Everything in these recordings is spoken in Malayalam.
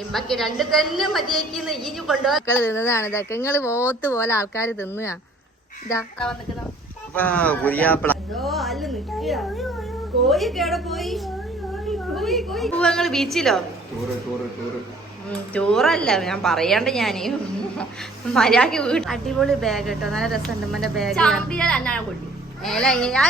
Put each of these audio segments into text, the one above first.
ഇമ്മക്ക് രണ്ട് തന്നെ മതിയാക്കിന്ന് ഈ കൊണ്ടുപോകാൻ തിന്നതാണ് ഇതൊക്കെ നിങ്ങള് പോത്ത് പോലെ ആൾക്കാർ തിന്നുക ഇതാ ഞങ്ങള് ബീച്ചിലോ ടൂറല്ല ഞാൻ പറയാണ്ട് ഞാന് മര്യാദക്ക് വീട് അടിപൊളി ബാഗ് കേട്ടോ നല്ല രസമുണ്ട് ഉമ്മന്റെ ബാഗ് ഞാൻ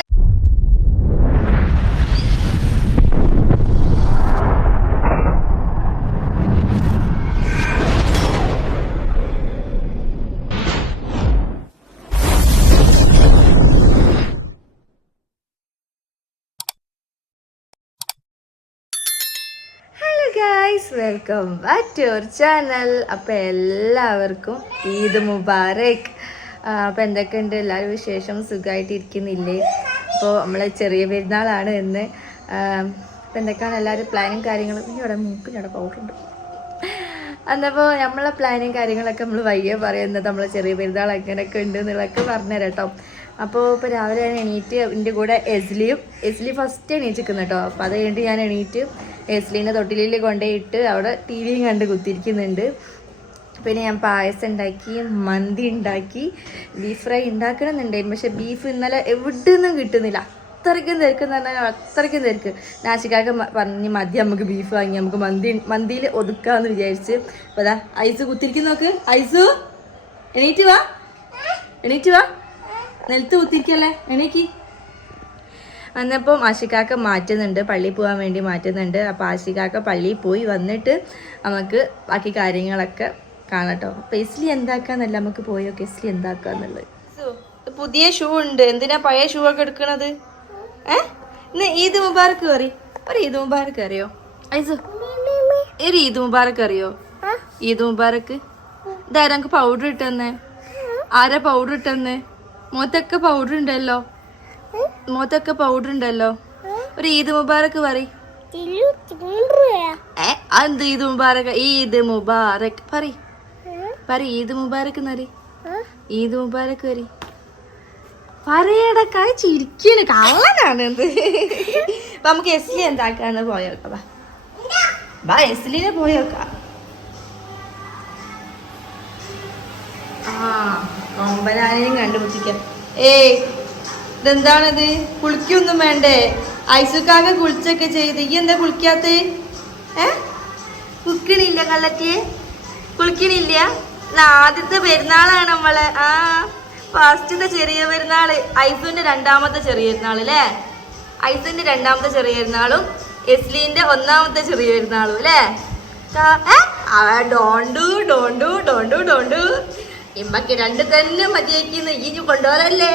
welcome back to our channel. അപ്പോൾ എല്ലാവർക്കും ഈദ് മുബാറക്. അപ്പോൾ എന്തൊക്കെയുണ്ട് എല്ലാവരും വിശേഷം? സുഖമായിട്ടിരിക്കുന്നില്ലേ? അപ്പോൾ നമ്മൾ ചെറിയ പെരുന്നാളാണ് ഇന്ന്. അപ്പോൾ എന്തൊക്കെയാണ് എല്ലാവരും പ്ലാനും കാര്യങ്ങളും? ഇവിടെ മൂക്കിലൂടെ പൗഡറുണ്ട്. എന്നപ്പോൾ നമ്മളെ പ്ലാനും കാര്യങ്ങളൊക്കെ നമ്മൾ വയ്യ പറയുന്നത് നമ്മളെ ചെറിയ പെരുന്നാൾ അങ്ങനെയൊക്കെ ഉണ്ട് എന്നുള്ളതൊക്കെ പറഞ്ഞുതരാം കേട്ടോ. അപ്പോൾ ഇപ്പോൾ രാവിലെ ഞാൻ എണീറ്റ് എൻ്റെ കൂടെ എസ്ലി ഫസ്റ്റ് എണീച്ചിരിക്കുന്നു കേട്ടോ. അപ്പോൾ അത് കഴിഞ്ഞിട്ട് ഞാൻ എണീറ്റ് എസ്ലീനെ തൊട്ടിലിൽ കൊണ്ടുപോയിട്ട് അവിടെ ടി വിയും കണ്ട് കുത്തിരിക്കുന്നുണ്ട്. പിന്നെ ഞാൻ പായസം ഉണ്ടാക്കി, മന്തി ഉണ്ടാക്കി, ബീഫ് ഫ്രൈ ഉണ്ടാക്കണമെന്നുണ്ടായിരുന്നു. പക്ഷെ ബീഫ് ഇന്നലെ എവിടെ നിന്നും കിട്ടുന്നില്ല. അത്രയ്ക്കും തിരക്കെന്ന് പറഞ്ഞാൽ അത്രയ്ക്കും തിരക്ക്. നാശിക്കാക്ക് പറഞ്ഞ് മതി നമുക്ക് ബീഫ് വാങ്ങി നമുക്ക് മന്തിയിൽ ഒതുക്കാമെന്ന് വിചാരിച്ച്. അപ്പോൾ അതാ ഐസ് കുത്തിരിക്കും നോക്ക്. ഐസു എണീറ്റ് വാ നിലത്ത് കുത്തിരിക്കല്ലേ, എണീക്ക്. അന്നപ്പം ആഷിക്കാക്ക മാറ്റുന്നുണ്ട്, പള്ളിയിൽ പോകാൻ വേണ്ടി മാറ്റുന്നുണ്ട്. അപ്പോൾ ആഷിക്കാക്ക പള്ളിയിൽ പോയി വന്നിട്ട് നമുക്ക് ബാക്കി കാര്യങ്ങളൊക്കെ കാണട്ടോ. അപ്പോൾ എസ്ലി എന്താക്കാന്നല്ല നമുക്ക് പോയൊക്കെ എസ്ലി എന്താക്കാന്നുള്ളത്. പുതിയ ഷൂ ഉണ്ട്, എന്തിനാ പഴയ ഷൂ ഒക്കെ എടുക്കണത്? ഇന്ന് ഈദ് മുബാറക്ക് കറി. ഒരു ഈദ് മുബാറക്ക് അറിയോ ഐസു? ഒരു ഈദ് മുബാറക്ക് അറിയോ? ഈദ് മുബാറക്ക് ഇതാരാ നമുക്ക് പൗഡർ ഇട്ടെന്നേ? ആരാ പൗഡർ ഇട്ടെന്നേ? മുഖത്തൊക്കെ പൗഡർ ഉണ്ടല്ലോ, ഒരു ഈദ് മുബാറക്ക് പറ. എന്ത് ഈദ് മുബാറക്ക്? ഈദ് മുബാറക്ക് പറ ഈദ് മുബാറക്ക് നറി. ഈദ് മുബാറക്ക് വരി പറയടക്ക. ചിരിക്കണ് കള്ളനാണ് എന്ത്. അപ്പൊ നമുക്ക് എസ്ലി എന്താക്കാന്ന് പോയോക്കാം. ബാ എസ്ലിനെ പോയോക്കാം. കൊമ്പനാനെയും കണ്ടുപിടിക്കാം. ഇതെന്താണിത്? കുളിക്കൊന്നും വേണ്ടേ? ഐസുക്കാക്ക കുളിച്ചൊക്കെ ചെയ്ത് ഈ എന്താ കുളിക്കാത്ത? കുളിക്കണില്ല കള്ളറ്റിയെ, കുളിക്കണില്ല. ആദ്യത്തെ പെരുന്നാളാണ് നമ്മളെ. ഫസ്റ്റത്തെ ചെറിയ പെരുന്നാള്, ഐസുവിന്റെ രണ്ടാമത്തെ ചെറിയ പെരുന്നാള് അല്ലേ? ഐസുവിന്റെ രണ്ടാമത്തെ ചെറിയ പെരുന്നാളും എസ്ലീന്റെ ഒന്നാമത്തെ ചെറിയ പെരുന്നാളും അല്ലേ? ഡോണ്ടു ഇമ്മക്ക് രണ്ട് തന്നെ മതിയാക്കിന്ന് ഈ കൊണ്ടുപോലല്ലേ.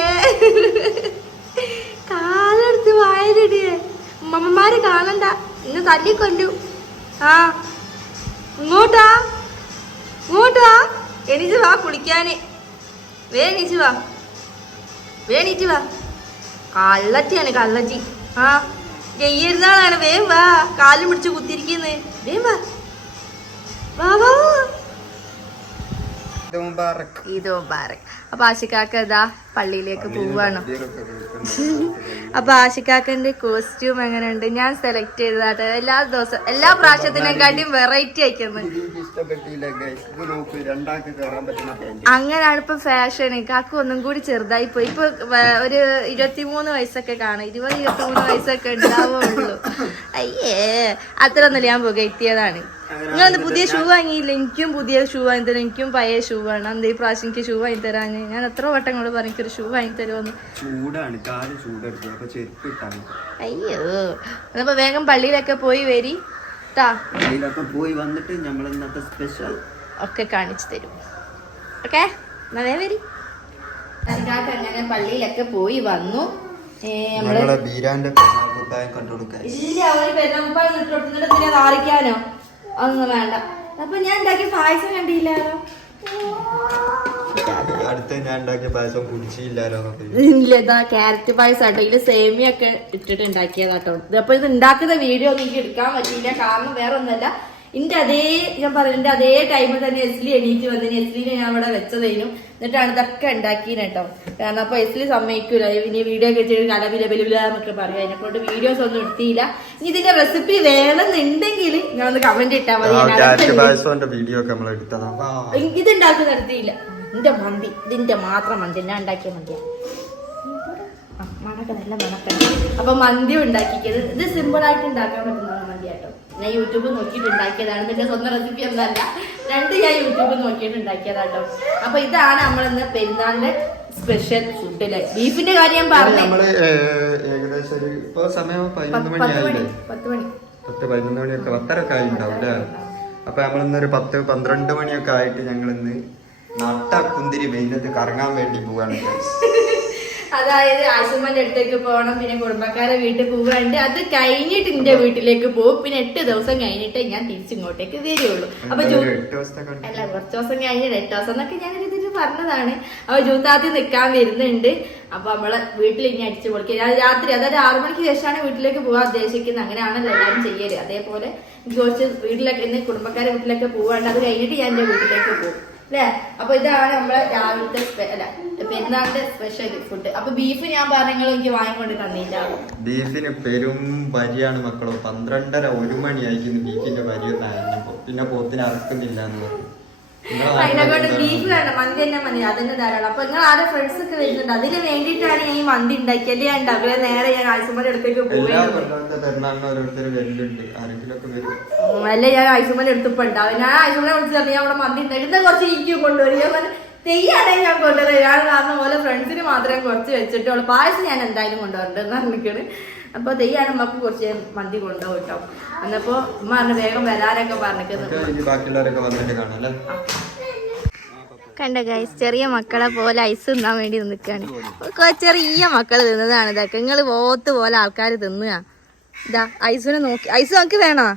കാലെടുത്ത് വായലിടിയേ, ഉമ്മമാര് കാണണ്ട, ഇന്ന് തല്ലിക്കൊല്ലു. ഇങ്ങോട്ടാ എണീച്ച് വാ കുളിക്കാന്. വേണീച്ച് വാ. കള്ളറ്റിയാണ് കള്ളറ്റി. ജയ്യരുന്നാളാണ്. വേം വാ, കാലും പിടിച്ച് കുത്തിരിക്കുന്നു. വേം വാ. ഈദ് മുബാറക്. അപ്പൊ ആഷിക്കാക്ക ഇതാ പള്ളിയിലേക്ക് പോവാണ്. അപ്പൊ ആഷിക്കാക്കന്റെ കോസ്റ്റ്യൂം എങ്ങനെയുണ്ട്? ഞാൻ സെലക്ട് ചെയ്തതാട്ടെ. എല്ലാ ദിവസം എല്ലാ പ്രാവശ്യത്തിനെക്കാട്ടിയും വെറൈറ്റി അയക്കുന്നത്. അങ്ങനെയാണ് ഇപ്പൊ ഫാഷൻ. കാക്കു ഒന്നും കൂടി ചെറുതായി പോയി. ഇപ്പൊ ഒരു 23 വയസ്സൊക്കെ കാണും. 20-23 വയസ്സൊക്കെ ഉണ്ടാവുള്ളൂ. അയ്യേ അത്ര ഒന്നുമില്ല, ഞാൻ പുകയറ്റിയതാണ്. നിങ്ങളെന്ത് പുതിയ ഷൂ വാങ്ങിയില്ല? എനിക്കും പുതിയ ഷൂ വാങ്ങി തരാം. എനിക്കും പഴയ ഷൂ വേണം. എന്താ ഈ പ്രാവശ്യം എനിക്ക് ഷൂ വാങ്ങി തരാൻ? ഞാൻ എത്ര വട്ടങ്ങളോട് പറഞ്ഞു എനിക്കൊരു ഷൂ വാങ്ങി തരുമോന്ന്. അയ്യോ, അപ്പൊ വേഗം പള്ളിയിലൊക്കെ പോയി വരി ട്ടാ. പോയി വന്നിട്ട് നമ്മൾ ഇന്നത്തെ സ്പെഷ്യൽ ഒക്കെ കാണിച്ചു തരും. ഓക്കെ, എന്നാ വേ വരി. അങ്ങനെ പള്ളിയിലൊക്കെ പോയി വന്നു. ഇല്ല, ഒരു പെരുന്നാൾ ഇട്ടിട്ട് നാറിക്കാനോ അതൊന്നും വേണ്ട. അപ്പൊ ഞാൻ ഉണ്ടാക്കിയ പായസം കണ്ടില്ലാലോ. ഇല്ല, ക്യാരറ്റ് പായസം ആട്ടോ. ഇതില് സേമിയൊക്കെ ഇട്ടിട്ട് ഉണ്ടാക്കിയതാട്ടോ. അപ്പൊ ഇത് ഉണ്ടാക്കുന്ന വീഡിയോ ഒന്നും എനിക്ക് എടുക്കാൻ പറ്റിയില്ല. കാരണം വേറെ ഒന്നല്ല, എന്റെ അതേ ഞാൻ പറയുന്നത് അതേ ടൈമിൽ തന്നെ എസ്ലി എണീറ്റ് വന്നതിന് എസ്ലിനെ ഞാൻ ഇവിടെ വെച്ചതേനും എന്നിട്ടാണ് ഇതൊക്കെ ഉണ്ടാക്കിയത് കേട്ടോ. കാരണം അപ്പൊ എസ്ലി സമ്മതിക്കൂല ഇനി വീഡിയോ ഒക്കെ ചെയ്ത് കലവിലൊക്കെ പറയാം. അതിനെക്കൊണ്ട് വീഡിയോസ് ഒന്നും എടുത്തില്ല. ഇനി ഇതിന്റെ റെസിപ്പി വേണമെന്നുണ്ടെങ്കിൽ ഞാൻ ഒന്ന് കമന്റ് ഇട്ടാൽ മതി. ഇത് ഉണ്ടാക്കി നിർത്തിയില്ല. എന്റെ മന്തി ഇതിന്റെ മാത്രം മന്തി ഞാൻ ഉണ്ടാക്കിയ മന്തിയാണ്. മണക്ക നല്ല മണക്കണ്ട. അപ്പൊ മന്തി ഉണ്ടാക്കിയത് ഇത് സിമ്പിൾ ആയിട്ട് ഉണ്ടാക്കാൻ പറ്റുന്ന മന്തി കേട്ടോ. ഞാൻ യൂട്യൂബ് നോക്കിയിട്ട് ഉണ്ടാക്കിയതാണ്. പിന്നെ സ്വന്തം റെസിപ്പി ഒന്നല്ല, രണ്ട് ഞാൻ യൂട്യൂബ് നോക്കിയിട്ട് ഉണ്ടാക്കിയതാട്ടോ. അപ്പൊ ഇതാണ് നമ്മളിന്ന് പെരുന്നാളിന്റെ സ്പെഷ്യൽ ഫുഡ് അല്ലേ. ബീഫിന്റെ കാര്യം ഞാൻ പറഞ്ഞു. ഏകദേശം ഇപ്പൊ സമയം 11 മണിയായില്ലേ? 11 മണിയൊക്കെ 10:30 ആയി ഉണ്ടാവും അല്ലേ? അപ്പൊ നമ്മളിന്നൊരു 10-12 മണിയൊക്കെ ആയിട്ട് ഞങ്ങളിന്ന് നട്ട കുന്തിരി വെയിലത്ത് കറങ്ങാൻ വേണ്ടി പോവാണ്. അതായത് ആശുമന്റെ അടുത്തേക്ക് പോകണം, പിന്നെ കുടുംബക്കാരെ വീട്ടിൽ പോകാണ്ട്, അത് കഴിഞ്ഞിട്ട് എന്റെ വീട്ടിലേക്ക് പോകും. പിന്നെ 8 ദിവസം കഴിഞ്ഞിട്ടേ ഞാൻ തിരിച്ചിങ്ങോട്ടേക്ക് വരുള്ളൂ. അപ്പൊ അല്ല, കുറച്ച് ദിവസം കഴിഞ്ഞിട്ട് 8 ദിവസം എന്നൊക്കെ ഞാൻ ഇതിന് പറഞ്ഞതാണ്. അപ്പൊ ജൂത്താത്തി നിക്കാൻ വരുന്നുണ്ട്. അപ്പൊ നമ്മളെ വീട്ടിൽ ഇനി അടിച്ചു പൊളിക്കുക. രാത്രി അതായത് 6 മണിക്ക് ശേഷമാണ് വീട്ടിലേക്ക് പോകാൻ ഉദ്ദേശിക്കുന്നത്. അങ്ങനെയാണല്ലോ എല്ലാവരും ചെയ്യല്. അതേപോലെ കുറച്ച് വീട്ടിലൊക്കെ ഇന്ന് കുടുംബക്കാരെ വീട്ടിലൊക്കെ പോകാണ്ട് അത് കഴിഞ്ഞിട്ട് ഞാൻ എന്റെ വീട്ടിലേക്ക് പോകും അല്ലേ. അപ്പൊ ഇതാണ് നമ്മളെ രാവിലത്തെ പെരുന്നാളിന്റെ സ്പെഷ്യൽ ഫുഡ്. അപ്പൊ ബീഫ് ഞാൻ പറഞ്ഞെങ്കിലും എനിക്ക് വാങ്ങിക്കൊണ്ട് തന്നില്ല. ബീഫിന് പെരും പരിയാണ് മക്കളോ. 12:30-1 മണിയായിരിക്കുന്നു ബീഫിന്റെ പരിയൊന്നും അരിഞ്ഞപ്പോ. പിന്നെ പോത്തിന് അറക്കുന്നില്ല എന്ന് പറഞ്ഞു. അതിനെക്കൊണ്ട് ബീഫ് വേണ്ട, മന്തി തന്നെ മതി, അതിന് ധാരാളം. അപ്പൊ നിങ്ങൾ ആരെ ഫ്രണ്ട്സ് ഒക്കെ വരുന്നുണ്ട്, അതിന് വേണ്ടിയിട്ടാണ് ഞാൻ ഈ മന്തി ഉണ്ടാക്കിയത്. ഞാൻ ഉണ്ടാവില്ല, നേരെ ഞാൻ ആയിസുമന്റെ അടുത്തേക്ക് പോയി. അല്ല, ഞാൻ ആയിസുമന്റെ അടുത്തിപ്പോ ഉണ്ടാവും. ഞാൻ ആയിസുമനെ വിളിച്ചു പറഞ്ഞു ഞാൻ അവിടെ മന്തി ഉണ്ടാക്കി കുറച്ച് എനിക്ക് കൊണ്ടുവരും. ഞാൻ പറഞ്ഞു തെയ്യാണെങ്കിൽ ഞാൻ കൊണ്ടുവരാം. ഞാൻ കാരണം പോലെ ഫ്രണ്ട്സിന് മാത്രമേ കുറച്ച് വെച്ചിട്ടുള്ളൂ. പായസം ഞാൻ എന്തായാലും കൊണ്ടുവരണ്ടെന്ന് പറഞ്ഞിരിക്കണ്. അപ്പൊ തെയ്യാണ് നമുക്ക് കുറച്ച് മന്തി കൊണ്ടുപോകും കേട്ടോ. എന്നപ്പോ ഉമ്മ പറഞ്ഞു വേഗം വരാനൊക്കെ പറഞ്ഞിരിക്കുന്നത്. കണ്ട ഗൈസ്, ചെറിയ മക്കളെ പോലെ ഐസ് തിന്നാൻ വേണ്ടി നിൽക്കാണ്. ചെറിയ മക്കള് തിന്നതാണ് ഇതൊക്കെ. നിങ്ങള് പോത്ത് പോലെ ആൾക്കാർ തിന്നുക. ഇതാ ഐസിനെ നോക്കി. ഐസ് നമുക്ക് വേണോ?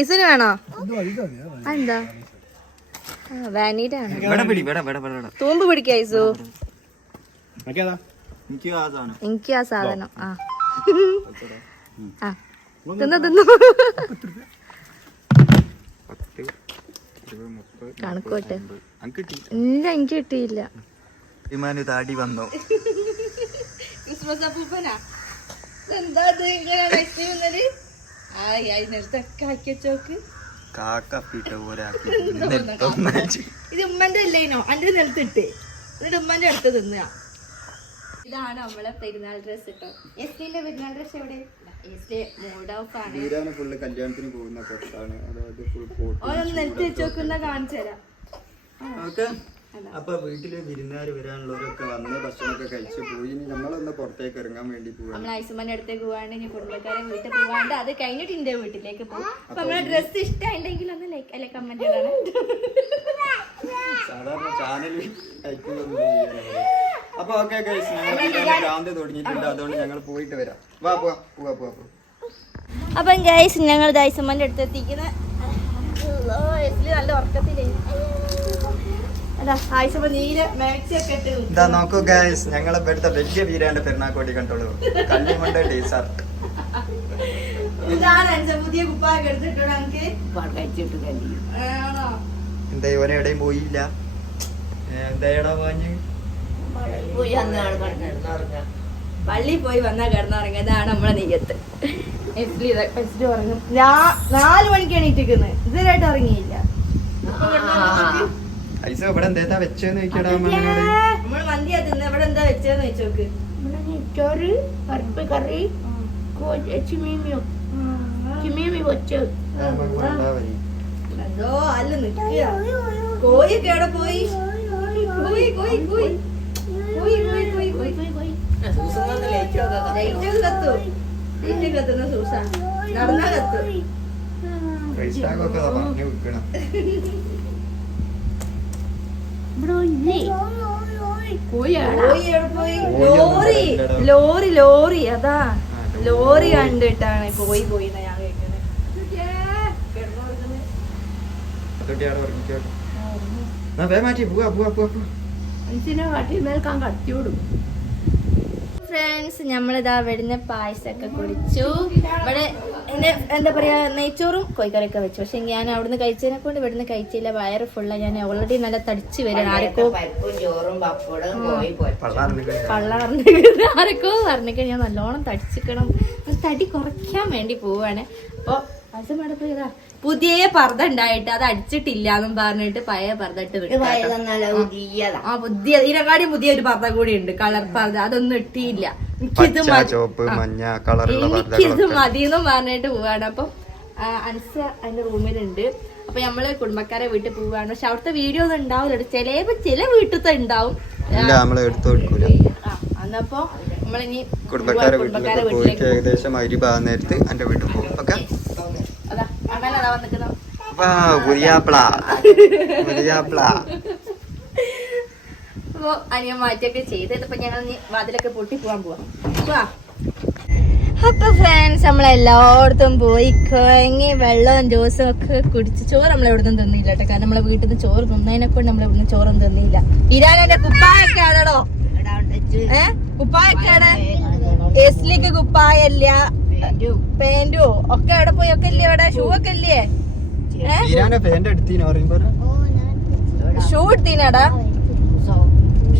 ഐസിന് വേണോ? എന്താ വാനിലാണ് തൂമ്പ് പിടിക്ക ഐസു. എനിക്ക് ആ സാധനം തിന്നു കണക്കോട്ടെ. ഇല്ല, എനിക്ക് കിട്ടിയില്ല. താടി വന്നോ? ക്രിസ്മസ് അപ്പൂപ്പനാ? എന്താ നിലത്തൊക്കെ ആക്കി വെച്ചോക്ക്. ഇത് ഉമ്മന്റെ അല്ലേനോ? അന്റെ നിലത്തിട്ട് എന്നിട്ട് ഉമ്മന്റെ അടുത്ത് തിന്നുക. ഇതാണ് നമ്മളെ പെരുന്നാൾ ഡ്രസ് കേട്ടോ. എസ്ലിന്റെ പെരുന്നാൾ ഡ്രസ് എവിടെ? മൂഡ് ഓഫ് ആണ്. കല്യാണത്തിന് പോകുന്ന ഓരോന്ന് നിലത്ത് വെച്ച് നോക്കുന്ന കാണിച്ചു തരാം. അപ്പൊ വീട്ടില് വിരുന്നുകാർ വരാനുള്ളവരൊക്കെ വന്ന് ഭക്ഷണമൊക്കെ കഴിച്ചു പോയി. നമ്മളൊന്ന് പുറത്തേക്ക് ഇറങ്ങാൻ വേണ്ടി പോവാണ്. നമ്മൾ ഐസുമന്റെ അടുത്തേക്ക് പോവാണ്ട്, ഇനി കുടുംബക്കാരെ വീട്ടിൽ പോവാണ്ട്, അത് കഴിഞ്ഞിട്ട് എന്റെ വീട്ടിലേക്ക് പോകും. അപ്പൊ നമ്മളെ ഡ്രസ് ഇഷ്ടമുണ്ടെങ്കിൽ ഒന്ന് ലൈക്ക് അല്ലെ കമന്റ് ഇടണം. സാധാരണ ചാനൽ അപ്പൊ ഓക്കെ ഗൈസ്, ഞങ്ങൾ ഭ്രാന്ത് തുടങ്ങിയിട്ടുണ്ട്. അതുകൊണ്ട് ഞങ്ങൾ പോയിട്ട് വരാം. വാ പോവാ. അപ്പം ഗൈസ്, ഞങ്ങൾ ഐസുമന്റെ അടുത്ത് എത്തിക്കുന്നത് നല്ല ഉറക്കത്തിലേ. നോക്കൂ ഗൈസ്, ഞങ്ങളെ ഇവിടുത്തെ വലിയ വീരാന്റെ പെരുന്നാക്കോടി കണ്ടോളൂ. കല്ലിമണ്ട ടീഷർട്ട്. പുതിയ കുപ്പായൊക്കെ എടുത്തിട്ടോ. എന്താ ഇവനെ എവിടെയും പോയില്ല? എന്താ പോഞ്ഞ് പള്ളി പോയി വന്നാ കിടന്നുറങ്ങുക. ഇതാണ് നമ്മളെ നെയ്യത്ത്. ഉറങ്ങും. 4 മണിക്ക് എണീറ്റിരിക്കുന്നത്, ഇതുവരായിട്ട് ഉറങ്ങിയില്ല. ഇവിടെ എന്താ വെച്ചെന്ന് ചോദിക്കടാ. നമ്മള് മന്തിയാ തിന്ന്. ഇവിടെ എന്താ വെച്ചെന്ന് വെച്ചോക്ക്. ചോറ്, പരിപ്പ് കറി, എന്തോ അല്ല നിക്കുക. കോഴിയൊക്കെ എവിടെ പോയി? ലൈറ്റ് കത്തുന്ന സൂസ നടന്നാ കത്തു. ലോറി അതാ ലോറി കണ്ടിട്ടാണ് പോയി ഞാൻ കേൾക്കുന്നത്. മനുഷ്യനെ കാട്ടി മേൽക്കാൻ കത്തിയോടും. ഫ്രണ്ട്സ് നമ്മളിതാ ഇവിടുന്ന് പായസമൊക്കെ കുടിച്ചു. ഇവിടെ എന്താ പറയാ നെയ്ച്ചോറും കോഴിക്കറിയൊക്കെ വെച്ചു. പക്ഷെ ഞാൻ അവിടുന്ന് കഴിച്ചതിനെ കൊണ്ട് ഇവിടുന്ന് കഴിച്ചില്ല. വയറ് ഫുള്ള്. ഞാൻ ഓൾറെഡി നല്ല തടിച്ചു വരും. ആരൊക്കെ പറഞ്ഞിട്ട് ഞാൻ നല്ലോണം തടിച്ചിക്കണം. തടി കുറയ്ക്കാൻ വേണ്ടി പോവാണ്. അപ്പൊ പായസം പോയതാ പുതിയ പർദ്ദ ഉണ്ടായിട്ട് അത് അടിച്ചിട്ടില്ല എന്നും പറഞ്ഞിട്ട് പഴയ പർദ്ദ ഇട്ട് പുതിയ ഇതിനെക്കാട്ടി പുതിയ ഒരു പർദ്ദ കൂടി ഉണ്ട്, കളർ പർദ്ദ. അതൊന്നും ഇട്ടിയില്ല. എനിക്കിത് മതിയെന്നും പറഞ്ഞിട്ട് പോവാണ്. അപ്പൊ അൻസ അതിന്റെ റൂമിലുണ്ട്. അപ്പൊ നമ്മള് കുടുംബക്കാരെ വീട്ടിൽ പോവാണ്. പക്ഷെ അവിടുത്തെ വീഡിയോ ഒന്നും ഉണ്ടാവില്ല. ചില വീട്ടിലത്തെ ഉണ്ടാവും. അന്നപ്പോ നമ്മളിനി കുടുംബക്കാരെ വീട്ടിലേക്ക് ഏകദേശം നേരത്ത് എന്റെ വീട്ടിൽ പോകും. അതാ അതാ വന്നിക്കുന്നത്. അപ്പൊ അനിയൻ മാറ്റിയൊക്കെ ചെയ്തപ്പോ ഞങ്ങൾ വാതിലൊക്കെ പൊട്ടി പോവാൻ പോവാ. അപ്പൊ ഫ്രണ്ട്സ് നമ്മളെല്ലായിടത്തും പോയി കുഴങ്ങി വെള്ളവും ജ്യൂസും ഒക്കെ കുടിച്ച് ചോറ് നമ്മളെവിടുന്നും തിന്നില്ല കേട്ടോ. കാരണം നമ്മളെ വീട്ടിൽ നിന്ന് ചോറ് തിന്നതിനെ കൊണ്ട് നമ്മളെവിടുന്ന് ചോറൊന്നും തിന്നില്ല. ഇരാനെന്റെ കുപ്പായൊക്കെ ആണോ? കുപ്പായൊക്കെ ആണ്. എസ്ലിക്ക് കുപ്പായല്ല, പാന്റോ ഒക്കെ എവിടെ പോയി ഒക്കെ ഇല്ലേ? അവിടെ ഷൂ ഒക്കെ ഇല്ലേ? ഷൂ എടുത്തീനാടാ.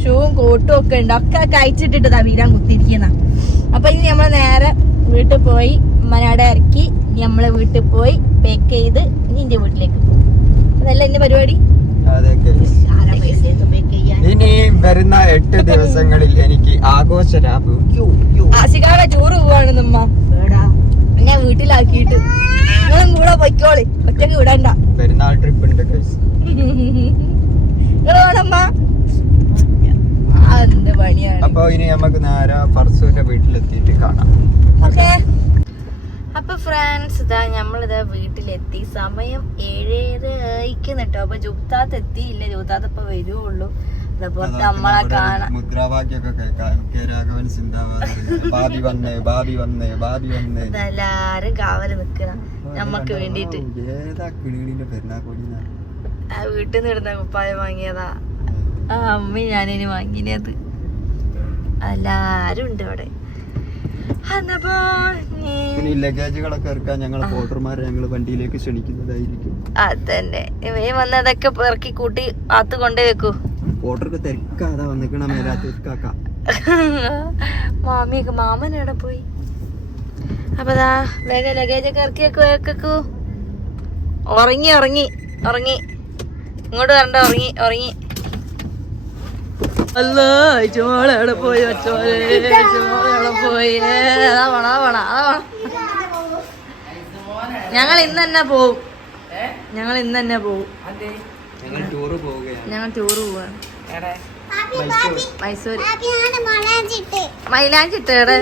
ഷൂവും കോട്ടും ഒക്കെ ഉണ്ട്. ഒക്കെ കഴിച്ചിട്ടിട്ടതാ വീരാൻ കുത്തിരിക്കുന്ന. അപ്പൊ ഇനി നമ്മള് നേരെ വീട്ടിൽ പോയി ഉമ്മനാടെ ഇറക്കി നമ്മളെ വീട്ടിൽ പോയി പേക്ക് ചെയ്ത് ഇനി എന്റെ വീട്ടിലേക്ക് പോകും. അതല്ല എന്റെ പരിപാടി. ഇനി വരുന്ന 8 ദിവസങ്ങളിൽ എനിക്ക് ആഘോഷരാവ്. ആശികാടെ ടൂറ് പോവാണ് നമ്മ. ഞാൻ വീട്ടിലാക്കിയിട്ട് നിങ്ങളും കൂടെ പൊയ്ക്കോളി, ഒറ്റക്ക് വിടണ്ട. പെരുന്നാൾ ട്രിപ്പ് ഉണ്ട്. എന്ത് പണിയാണ്. അപ്പൊ ഇനി നമുക്ക് നേരെ ഫർസൂന്റെ വീട്ടിലെത്തിയിട്ട് കാണാം. ഓക്കെ. അപ്പൊ ഫ്രണ്ട്സ് ഇതാ നമ്മളിതാ വീട്ടിലെത്തി. സമയം 7:30 ആയിക്കുന്നുട്ടോ. അപ്പൊ ജുബ്താത്ത് എത്തിയില്ല. ജുബ്താത്ത് ഇപ്പൊ വരുവുള്ളൂ. പുറത്ത് നമ്മളെ കാണാം. മുദ്രാവാക്യൊക്കെ കേൾക്കാം. എല്ലാരും കാവല് നിക്കണം നമ്മക്ക് വേണ്ടിട്ട്. ആ വീട്ടിൽ നിന്ന് ഇടുന്ന കുപ്പായം വാങ്ങിയതാ. ആ അമ്മ ഞാനിനി വാങ്ങിനത്. എല്ലാരും ഉണ്ട് അവിടെ. ലഗേജുകളൊക്കെ ഇറക്കാൻ ഞങ്ങൾ പോട്ടർമാരെ ഞങ്ങൾ വണ്ടിയിലേക്ക് ക്ഷണിക്കുന്നതായിരിക്കും. അതന്നെ ഇവയും വന്നതൊക്കെ ഇറക്കി കൂട്ടി അകത്ത് കൊണ്ടേ വെക്കൂ. പോട്ടർക്ക് തിരക്കാതാ വന്നിക്കണ മേലാത്തിരിക്കാക്ക. മാമിയൊക്കെ മാമൻ എവിടെ പോയി? അപ്പൊ വേഗം ലഗേജൊക്കെ ഇറക്കി വെക്കൂ. ഉറങ്ങി ഇങ്ങോട്ട് വരണ്ട. ഉറങ്ങി. അല്ല ചോളെവിടെ പോയി? ചോളെവിടെ പോയി? അതാ വേണം. ഞങ്ങൾ ഇന്ന് തന്നെ പോവും. ഞങ്ങൾ ടൂറ് പോവാണ്. മൈസൂർ. മൈലാഞ്ചിട്ട്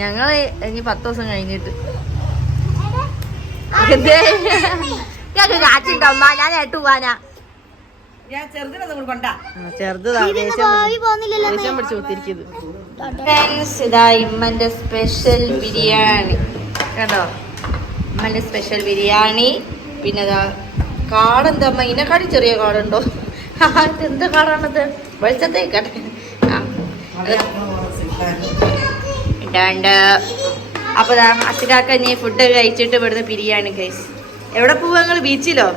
ഞങ്ങള് ഇനി 10 ദിവസം കഴിഞ്ഞിട്ട്. കാച്ചുണ്ടമ്മ ഞാൻ ഏട്ടു പോവാനാ. ചെറുത് ദേഷ്യം പിടിച്ച് കുത്തിരിക്കുന്നത്. ഇതാ ഇമ്മന്റെ സ്പെഷ്യൽ ബിരിയാണി കേട്ടോ. ഇമ്മന്റെ സ്പെഷ്യൽ ബിരിയാണി. പിന്നെ ഇതാ കാടെന്താ അമ്മ? ഇതിനെക്കാട്ടി ചെറിയ കാടുണ്ടോ? എന്ത് കാടാണത്? വെളിച്ചത്തേക്കട്ടെ. അപ്പൊ അസികാക്ക ഇനി ഫുഡ് കഴിച്ചിട്ട് ഇവിടുന്ന് ബിരിയാണി കഴിച്ചു. എവിടെ പോവാ നിങ്ങള്? ബീച്ചിലോ?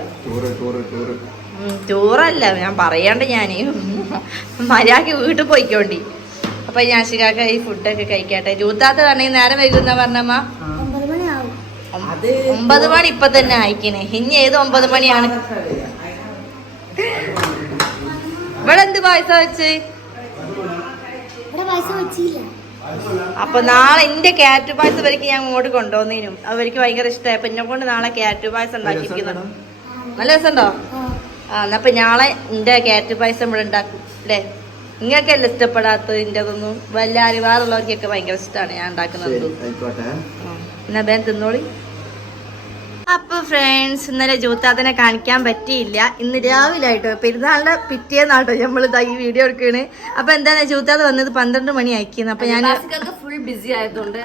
ടൂറല്ല ഞാൻ പറയാണ്ട്. ഞാന് മര്യാദക്ക് വീട്ടിൽ പോയിക്കോണ്ടി. അപ്പൊ ഞാൻ അസികാക്ക ഈ ഫുഡൊക്കെ കഴിക്കട്ടെ. ജൂത്താത്ത തന്നെ നേരം വൈകുന്ന പറഞ്ഞമ്മ. 9 മണി ഇപ്പൊ തന്നെ അയക്കണേ. ഇനി ഏത് 9 മണിയാണ്? ഇവിടെ എന്ത് പായസം വെച്ച്? അപ്പൊ നാളെ എന്റെ ക്യാരറ്റ് പായസം അവർക്ക് ഞാൻ ഇങ്ങോട്ട് കൊണ്ടുവന്നേനും. അവർക്ക് ഭയങ്കര ഇഷ്ടമായി. അപ്പൊ എന്നെ കൊണ്ട് നാളെ ക്യാരറ്റ് പായസം ഉണ്ടാക്കിയിരിക്കുന്നു. നല്ല രസമുണ്ടോ? എന്നപ്പൊ നാളെ എന്റെ ക്യാരറ്റ് പായസം ഇവിടെ ഉണ്ടാക്കും അല്ലേ? നിങ്ങൾക്കല്ല ഇഷ്ടപ്പെടാത്തത് ഇന്റെതൊന്നും. എല്ലാവരും വേറുള്ളവർക്കൊക്കെ ഭയങ്കര ഇഷ്ടമാണ് ഞാൻ ഉണ്ടാക്കുന്നത്. എന്നാ ബേൻ തിന്നോളി. അപ്പൊ ഫ്രണ്ട്സ് ഇന്നലെ ജൂത്താത്തിനെ കാണിക്കാൻ പറ്റിയില്ല. ഇന്ന് രാവിലെ ആയിട്ടോ പെരുന്നാളിന്റെ പിറ്റേന്നാട്ടോ നമ്മൾ ഈ വീഡിയോ എടുക്കണ്. അപ്പൊ എന്താണ് ജൂത്താത്ത് വന്നത് 12 മണി അയക്കുന്നു. അപ്പൊ ഞാൻ ഫുൾ ബിസി ആയതുകൊണ്ട്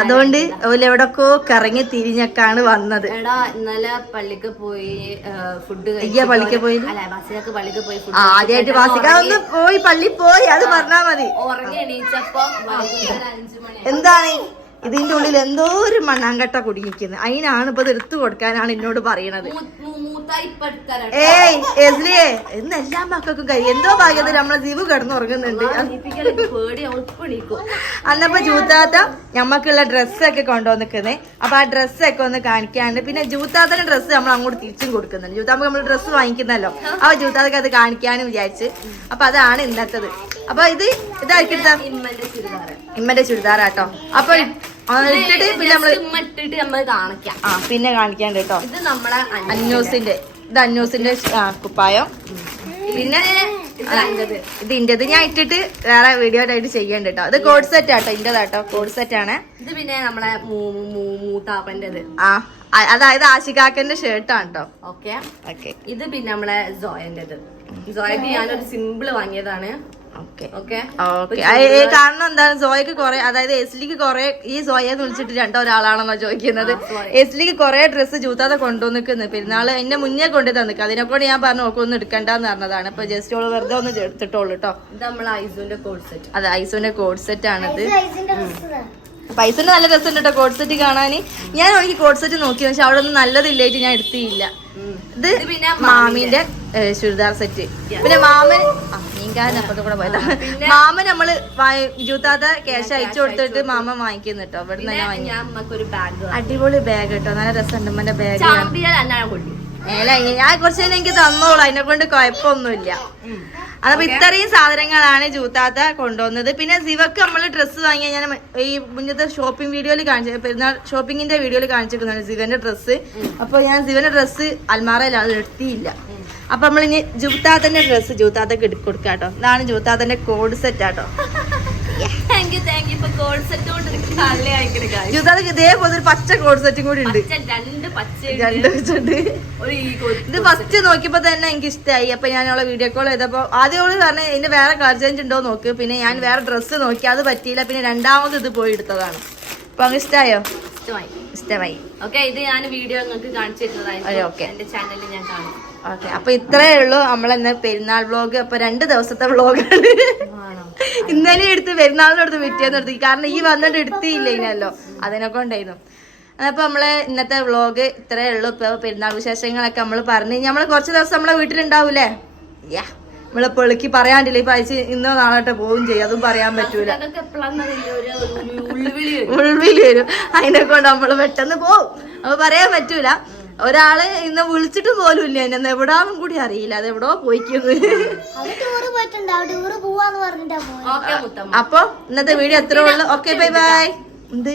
അതുകൊണ്ട് എവിടൊക്കെ കറങ്ങി തിരിഞ്ഞൊക്കെയാണ് വന്നത്. എടാ ഇന്നലെ പള്ളിക്ക് പോയി ഫുഡ് പള്ളിക്ക് പോയി പള്ളിക്ക് പോയി ആദ്യമായിട്ട് വാസിക്ക ഒന്ന് പോയി പള്ളി പോയി അത് പറഞ്ഞാ മതി. ഉറങ്ങി എണീച്ചപ്പോ 5 മണി. എന്താണ് ഇതിന്റെ ഉള്ളിൽ എന്തോ ഒരു മണ്ണാങ്കട്ട കുടുങ്ങിക്കുന്നത്. അതിനാണ് ഇപ്പൊ ഇത് എടുത്തു കൊടുക്കാനാണ് എന്നോട് പറയണത്. ഏയ് എസ്ലിയെ ഇന്ന് എല്ലാ മക്കൾക്കും കഴിയും. എന്തോ ഭാഗ്യത്തിൽ നമ്മളെ ജീവ് കിടന്നുറങ്ങുന്നുണ്ട്. അന്നപ്പോ ജൂത്താത്ത ഞമ്മക്കുള്ള ഡ്രസ്സൊക്കെ കൊണ്ടുവന്നിക്കുന്നേ. അപ്പൊ ആ ഡ്രസ്സൊക്കെ ഒന്ന് കാണിക്കാണ്ട് പിന്നെ ജൂത്താത്തന്റെ ഡ്രസ്സ് നമ്മൾ അങ്ങോട്ട് തിരിച്ചും കൊടുക്കുന്നുണ്ട്. ജൂത്താമ്പ് നമ്മൾ ഡ്രസ്സ് വാങ്ങിക്കുന്നല്ലോ. അപ്പൊ ജൂത്താത്തൊക്കെ അത് കാണിക്കാനും വിചാരിച്ച്. അപ്പൊ അതാണ് ഇന്നത്തത്. അപ്പൊ ഇതായിരിക്കും ഇമ്മന്റെ ചുരിദാറാട്ടോ. അപ്പൊ ഇട്ടിട്ട് പിന്നെ നമ്മള് കാണിക്കാം. പിന്നെ കാണിക്കാണ്ട് കേട്ടോ. ഇത് നമ്മളെ അന്നൂസിന്റെ കുപ്പായം. പിന്നെ ഇത് ഇന്റത് ഞാൻ ഇട്ടിട്ട് വേറെ വീഡിയോ ആയിട്ട് ചെയ്യണ്ട കേട്ടോ. ഇത് കോഡ് സെറ്റ് ആട്ടോ, ഇന്റേതാട്ടോ കോഡ് സെറ്റ് ആണ്. ഇത് പിന്നെ നമ്മളെ മൂത്താപ്പന്റേത്. അതായത് ആശികാക്കന്റെ ഷർട്ടാണ് കേട്ടോ. ഓക്കെ. ഇത് പിന്നെ നമ്മളെ സോയന്റേത്. സോയക്ക് ഞാനൊരു സിമ്പിള് വാങ്ങിയതാണ്. കാരണം എന്താണ് സോയക്ക് കൊറേ, അതായത് എസ്ലിക്ക് കൊറേ, ഈ സോയെന്ന് വിളിച്ചിട്ട് ഒരാളാണെന്നോ ചോദിക്കുന്നത്. എസ്ലിക്ക് കൊറേ ഡ്രസ്സ് ജൂത്താതെ കൊണ്ടുവന്നിക്കുന്നത് പെരുന്നാള് എന്നെ മുന്നേ കൊണ്ടു തന്നിക്ക്. അതിനെക്കൊണ്ട് ഞാൻ പറഞ്ഞു നോക്കൊന്നും എടുക്കണ്ടെന്ന് പറഞ്ഞതാണ്. ഇപ്പൊ ജസ്റ്റ് ഓള് വെറുതെ ഒന്ന് എടുത്തിട്ടോളൂ കേട്ടോ. ഇത് നമ്മളെ ഐസുവിന്റെ കോഡ് സെറ്റ്. അതെ ഐസുവിന്റെ കോഡ് സെറ്റ് ആണിത്. പൈസന്റെ നല്ല രസമുണ്ട് കേട്ടോ കോഡ് സെറ്റ് കാണാന്. ഞാൻ എനിക്ക് കോഡ് സെറ്റ് നോക്കി, പക്ഷെ അവിടെ ഒന്നും നല്ലതില്ലായിട്ട് ഞാൻ എടുത്തില്ല. ഇത് പിന്നെ മാമിന്റെ ചുരിദാർ സെറ്റ്. പിന്നെ മാമൻ മീൻകാരനപ്പുറത്ത് കൂടെ പോയതാ. മാമൻ നമ്മള് ജൂത്താത്ത ക്യാഷ് അയച്ചു കൊടുത്തിട്ട് മാമൻ വാങ്ങിക്കുന്നു കേട്ടോ. ഇവിടെ തന്നെ വാങ്ങി. അടിപൊളി ബാഗ് കേട്ടോ, നല്ല രസമുണ്ട് അമ്മന്റെ ബാഗ്. ഞാൻ കുറച്ച് എനിക്ക് തന്നോളൂ, അതിനെ കൊണ്ട് കുഴപ്പമൊന്നുമില്ല. അതപ്പോ ഇത്രയും സാധനങ്ങളാണ് ജൂത്താത്ത കൊണ്ടുവന്നത്. പിന്നെ സിവക്ക് നമ്മള് ഡ്രസ്സ് വാങ്ങിയ ഞാൻ ഈ മുന്നത്തെ ഷോപ്പിംഗ് വീഡിയോയിൽ കാണിച്ചു, പെരുന്നാൾ ഷോപ്പിങ്ങിന്റെ വീഡിയോയിൽ കാണിച്ചിരിക്കുന്നതാണ് സിവന്റെ ഡ്രസ്സ്. അപ്പൊ ഞാൻ സിവന്റെ ഡ്രസ്സ് അൽമാറയിലാണ് എടുത്തിയില്ല. അപ്പൊ നമ്മളിനി ജൂത്താത്തന്റെ ഡ്രസ്സ് ജൂത്താത്തക്ക് കൊടുക്കാട്ടോ. ഇതാണ് ജൂത്താത്തന്റെ കോഡ് സെറ്റ് ആട്ടോ. ജൂത്താത്തക്ക് ഇതേപോലെ ഒരു പച്ച കോഡ് സെറ്റും കൂടി ഉണ്ട്. രണ്ട് വെച്ചിട്ടുണ്ട്. ഇത് ഫസ്റ്റ് നോക്കിയപ്പോ തന്നെ എനിക്ക് ഇഷ്ടമായി. അപ്പൊ ഞാൻ അവളെ വീഡിയോ കോൾ ചെയ്തപ്പോ ആദ്യം ഓള് പറഞ്ഞ ഇതിന്റെ വേറെ കളർ ചേഞ്ച് ഉണ്ടോ നോക്ക്. പിന്നെ ഞാൻ വേറെ ഡ്രസ്സ് നോക്കി, അത് പറ്റിയില്ല. പിന്നെ രണ്ടാമത് ഇത് പോയി എടുത്തതാണ്. അപ്പൊ അങ്ങ് ഇഷ്ടമായോ? ഇഷ്ടമായി. ഓക്കെ. ഇത് ഞാൻ വീഡിയോ നിങ്ങൾക്ക് കാണിച്ചു തരുന്നതായിരിക്കും എന്റെ ചാനലിൽ ഞാൻ കാണിക്കും. ഓക്കെ. അപ്പൊ ഇത്രേ ഉള്ളൂ നമ്മളെന്ന് പെരുന്നാൾ വ്ളോഗ്. അപ്പൊ 2 ദിവസത്തെ വ്ളോഗാണ്. ഇന്നലെ എടുത്ത് പെരുന്നാളിനെടുത്ത് പിറ്റേന്ന് എടുത്ത്, കാരണം ഈ വന്നിട്ട് എടുത്തില്ല ഇനല്ലോ, അതിനൊക്കെ ഉണ്ടായിരുന്നു. അപ്പൊ നമ്മളെ ഇന്നത്തെ വ്ളോഗ് ഇത്രേ ഉള്ളൂ. ഇപ്പൊ പെരുന്നാൾ വിശേഷങ്ങളൊക്കെ നമ്മള് പറഞ്ഞു. നമ്മള് കുറച്ച് ദിവസം നമ്മളെ വീട്ടിലുണ്ടാവൂലേ. നമ്മളെ പെളുക്കി പറയാണ്ടില്ല. ഇപ്പൊ അയച്ച് ഇന്നോ നാളോട്ടെ പോവും ചെയ്യും, അതും പറയാൻ പറ്റൂല. ഉൾവിളി വരും. അതിനെ കൊണ്ട് നമ്മള് പെട്ടെന്ന് പോവും. അപ്പൊ പറയാൻ പറ്റൂല. ഒരാള് ഇന്ന് വിളിച്ചിട്ട് പോലും ഇല്ല എന്നെ, എവിടാന്നും കൂടി അറിയില്ല. അത് എവിടോ പോയിക്കുന്നത്. അപ്പൊ ഇന്നത്തെ വീഡിയോ എത്ര ഉള്ളു. Okay bye bye. എന്ത്